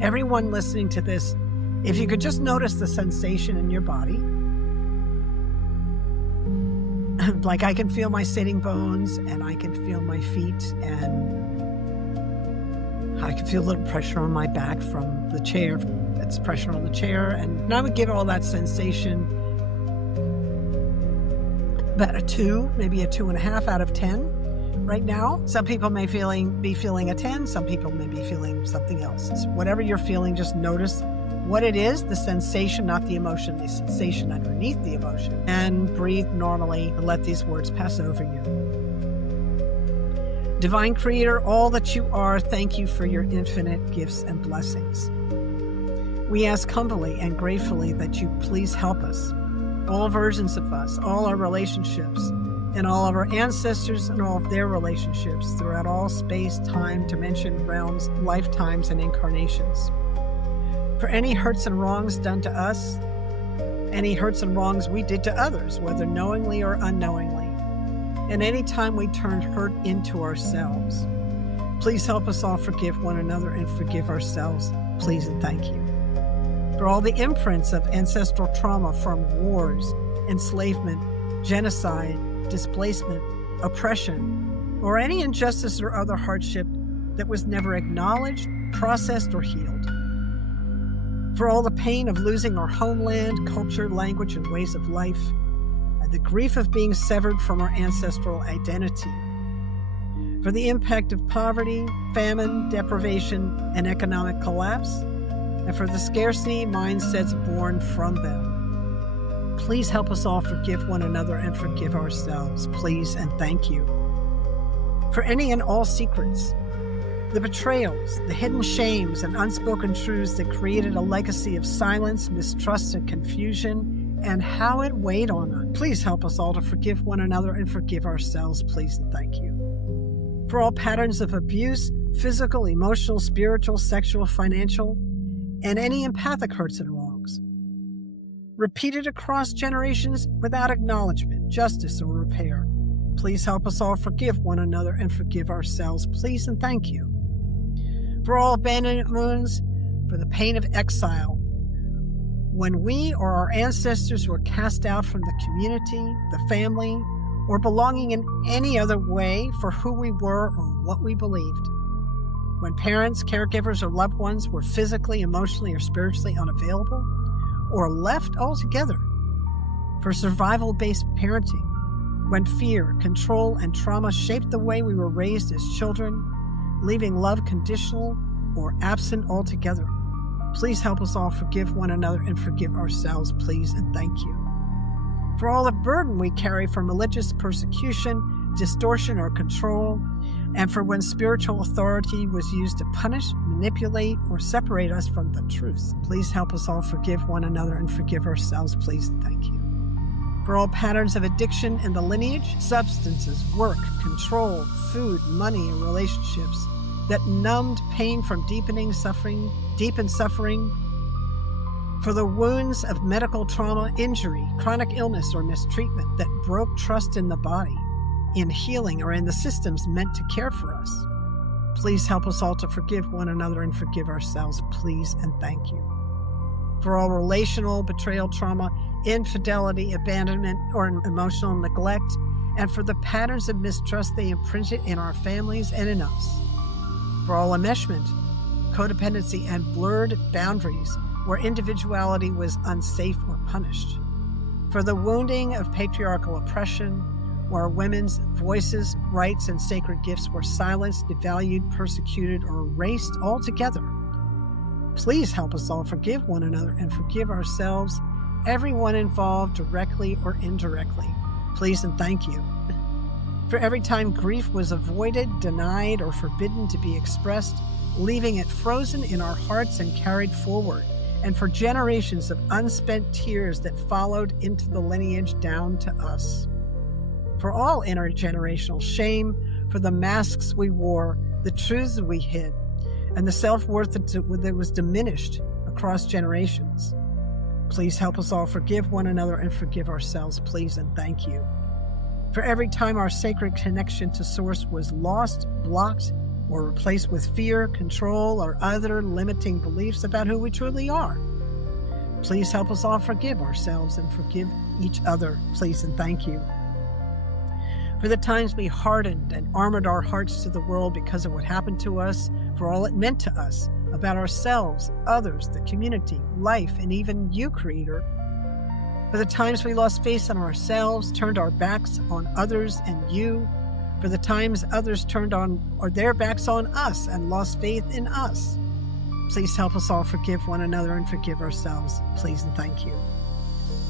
Everyone listening to this, if you could just notice the sensation in your body, like I can feel my sitting bones and I can feel my feet and I can feel a little pressure on my back from the chair. It's pressure on the chair. And I would give all that sensation about a 2, maybe a 2.5 out of 10 right now. Some people may be feeling a 10. Some people may be feeling something else. It's whatever you're feeling, just notice what it is, the sensation, not the emotion, the sensation underneath the emotion. And breathe normally and let these words pass over you. Divine Creator, all that you are, thank you for your infinite gifts and blessings. We ask humbly and gratefully that you please help us, all versions of us, all our relationships, and all of our ancestors and all of their relationships throughout all space, time, dimension, realms, lifetimes, and incarnations. For any hurts and wrongs done to us, any hurts and wrongs we did to others, whether knowingly or unknowingly, and any time we turned hurt into ourselves, please help us all forgive one another and forgive ourselves, please and thank you. For all the imprints of ancestral trauma from wars, enslavement, genocide, displacement, oppression, or any injustice or other hardship that was never acknowledged, processed, or healed. For all the pain of losing our homeland, culture, language, and ways of life, and the grief of being severed from our ancestral identity. For the impact of poverty, famine, deprivation, and economic collapse, and for the scarcity mindsets born from them. Please help us all forgive one another and forgive ourselves, please and thank you. For any and all secrets, the betrayals, the hidden shames, and unspoken truths that created a legacy of silence, mistrust, and confusion, and how it weighed on us. Please help us all to forgive one another and forgive ourselves, please and thank you. For all patterns of abuse, physical, emotional, spiritual, sexual, financial, and any empathic hurts and wrongs, repeated across generations without acknowledgement, justice, or repair. Please help us all forgive one another and forgive ourselves, please and thank you. For all abandonment wounds, for the pain of exile, when we or our ancestors were cast out from the community, the family, or belonging in any other way for who we were or what we believed. When parents, caregivers, or loved ones were physically, emotionally, or spiritually unavailable, or left altogether. For survival-based parenting, when fear, control, and trauma shaped the way we were raised as children, leaving love conditional or absent altogether. Please help us all forgive one another and forgive ourselves, please and thank you. For all the burden we carry from religious persecution, distortion, or control, and for when spiritual authority was used to punish, manipulate, or separate us from the truth. Please help us all forgive one another and forgive ourselves, please and thank you. For all patterns of addiction in the lineage, substances, work, control, food, money, and relationships that numbed pain from deepened suffering, for the wounds of medical trauma, injury, chronic illness, or mistreatment that broke trust in the body, in healing, or in the systems meant to care for us. Please help us all to forgive one another and forgive ourselves, please and thank you. For all relational betrayal trauma, infidelity, abandonment, or emotional neglect, and for the patterns of mistrust they imprinted in our families and in us. For all enmeshment, codependency, and blurred boundaries where individuality was unsafe or punished. For the wounding of patriarchal oppression, where women's voices, rights, and sacred gifts were silenced, devalued, persecuted, or erased altogether. Please help us all forgive one another and forgive ourselves, everyone involved directly or indirectly. Please and thank you. For every time grief was avoided, denied, or forbidden to be expressed, leaving it frozen in our hearts and carried forward, and for generations of unspent tears that followed into the lineage down to us. For all intergenerational shame, for the masks we wore, the truths we hid, and the self-worth that was diminished across generations. Please help us all forgive one another and forgive ourselves, please and thank you. For every time our sacred connection to Source was lost, blocked, or replaced with fear, control, or other limiting beliefs about who we truly are. Please help us all forgive ourselves and forgive each other, please and thank you. For the times we hardened and armored our hearts to the world because of what happened to us, for all it meant to us, about ourselves, others, the community, life, and even you, Creator. For the times we lost faith in ourselves, turned our backs on others and you. For the times others turned their backs on us and lost faith in us. Please help us all forgive one another and forgive ourselves, please and thank you.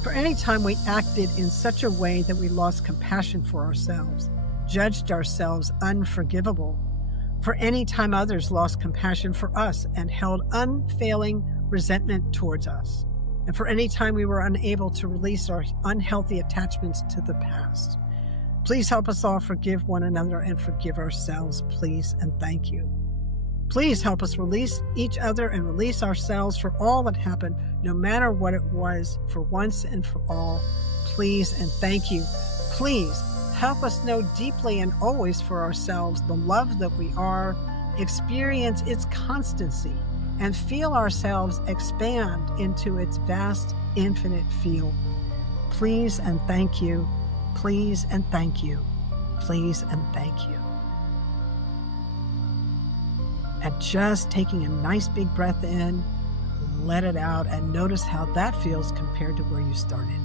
For any time we acted in such a way that we lost compassion for ourselves, judged ourselves unforgivable. For any time others lost compassion for us and held unfailing resentment towards us. And for any time we were unable to release our unhealthy attachments to the past. Please help us all forgive one another and forgive ourselves, please and thank you. Please help us release each other and release ourselves for all that happened, no matter what it was, for once and for all. Please and thank you. Please help us know deeply and always for ourselves the love that we are, experience its constancy, and feel ourselves expand into its vast, infinite field. Please and thank you. Please and thank you. Please and thank you. And just taking a nice big breath in, let it out, and notice how that feels compared to where you started.